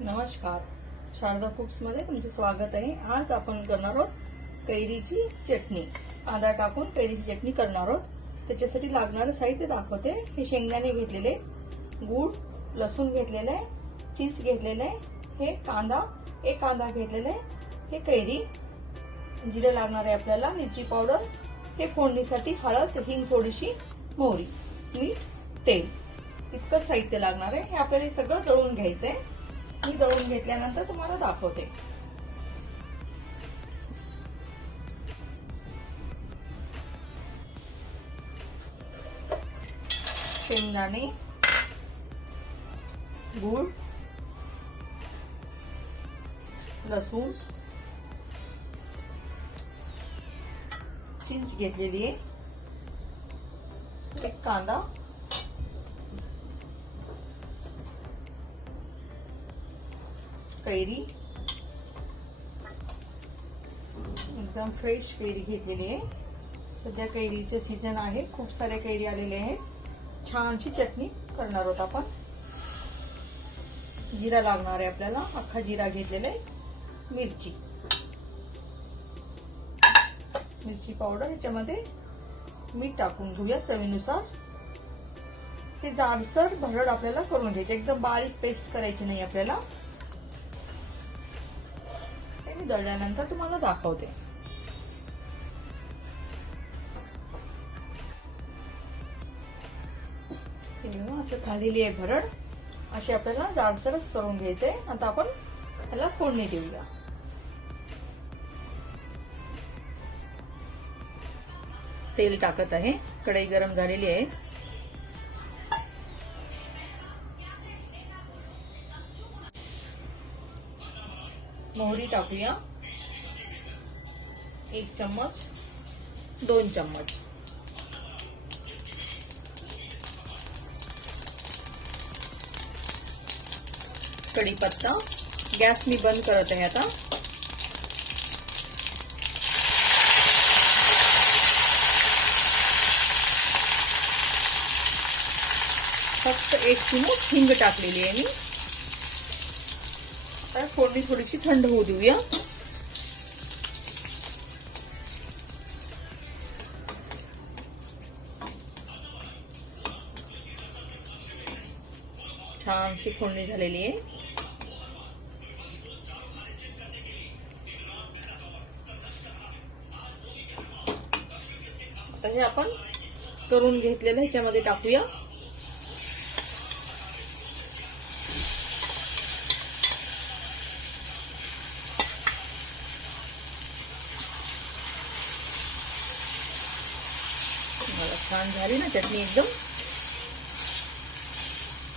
नमस्कार, शारदा फूड्समध्ये तुमचे स्वागत आहे। आज आपण करणार आहोत कैरीची चटणी। कांदा टाकून कैरीची चटणी करणार आहोत। त्याच्यासाठी लागणारे साहित्य दाखवते। हे शेंगदाणे घेतलेले, गूळ, लसूण घेतलेले, चीज घेतलेले, हे कांदा, एक कांदा घेतलेले, हे कैरी, जिरे लागणार आहे आपल्याला, मिरची पावडर, हे फोडणीसाठी हळद, हिंग थोडीशी, मोहरी, मीठ, तेल, इतकं साहित्य लागणार आहे। हे आपल्याला सगळं दळून घ्यायचंय। मी दळून घेतल्यानंतर तुम्हाला दाखवते। शेंगदाणे, गूळ, लसूण, चीज घेतलेली आहे, एक कांदा, कैरी, एकदम फ्रेश कैरी घेतलेली आहे। सध्या कैरीचे सीजन आहे, खूप सारे कैरी आलेले आहेत। छानशी चटणी करणार आहोत आपण। जिरा लागणार आहे आपल्याला, अख्खा जिरा घेतलेला आहे, मिरची, मिरची पावडर, याच्यामध्ये मीठ टाकून घेऊया चवीनुसार। हे जाडसर भरड आपल्याला करून घ्यायचे, एकदम बारीक पेस्ट करायची नाही आपल्याला। दळल्यानंतर तुम्हाला दाखवते। असं खालेली आहे भरड, अशी आपल्याला जाडसरच करून घ्यायचंय। आता आपण त्याला फोडणी देऊया। तेल टाकत आहे, कढई गरम झालेली आहे। मोहरी टाकूया, 1 चम्मच, 2 चम्मच, कढीपत्ता, गॅस मी बंद करत आहे आता। फक्त 1 चिमूट हिंग टाकलेली आहे मी। आता फोडणी थोडीशी थंड होऊ देऊया। छानशी फोडणी झालेली आहे। आता हे आपण करून घेतलेलं ह्याच्यामध्ये टाकूया। छान झाली ना चटणी एकदम।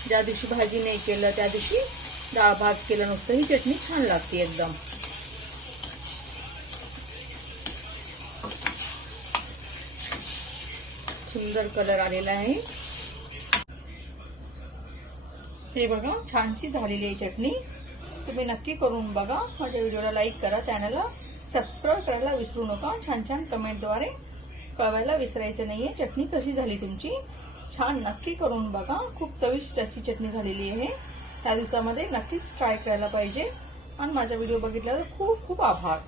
ज्या दिवशी भाजी नाही केलं त्या दिवशी डाळ भात केलं नुसतं, ही चटणी छान लागते एकदम। सुंदर कलर आलेला आहे। हे बघा, छानशी झालेली आहे चटणी। तुम्ही नक्की करून बघा। माझ्या व्हिडिओला लाईक करा, चॅनलला सबस्क्राईब करायला विसरू नका। छान छान कमेंटद्वारे कळवायला विसरायचं नाहीये चटणी कशी झाली तुमची। छान नक्की करून बघा, खूप चविष्ट अशी चटणी झालेली आहे। त्या दिवसामध्ये नक्कीच ट्राय करायला पाहिजे। आणि माझा व्हिडिओ बघितल्यावर खूप खूप आभार।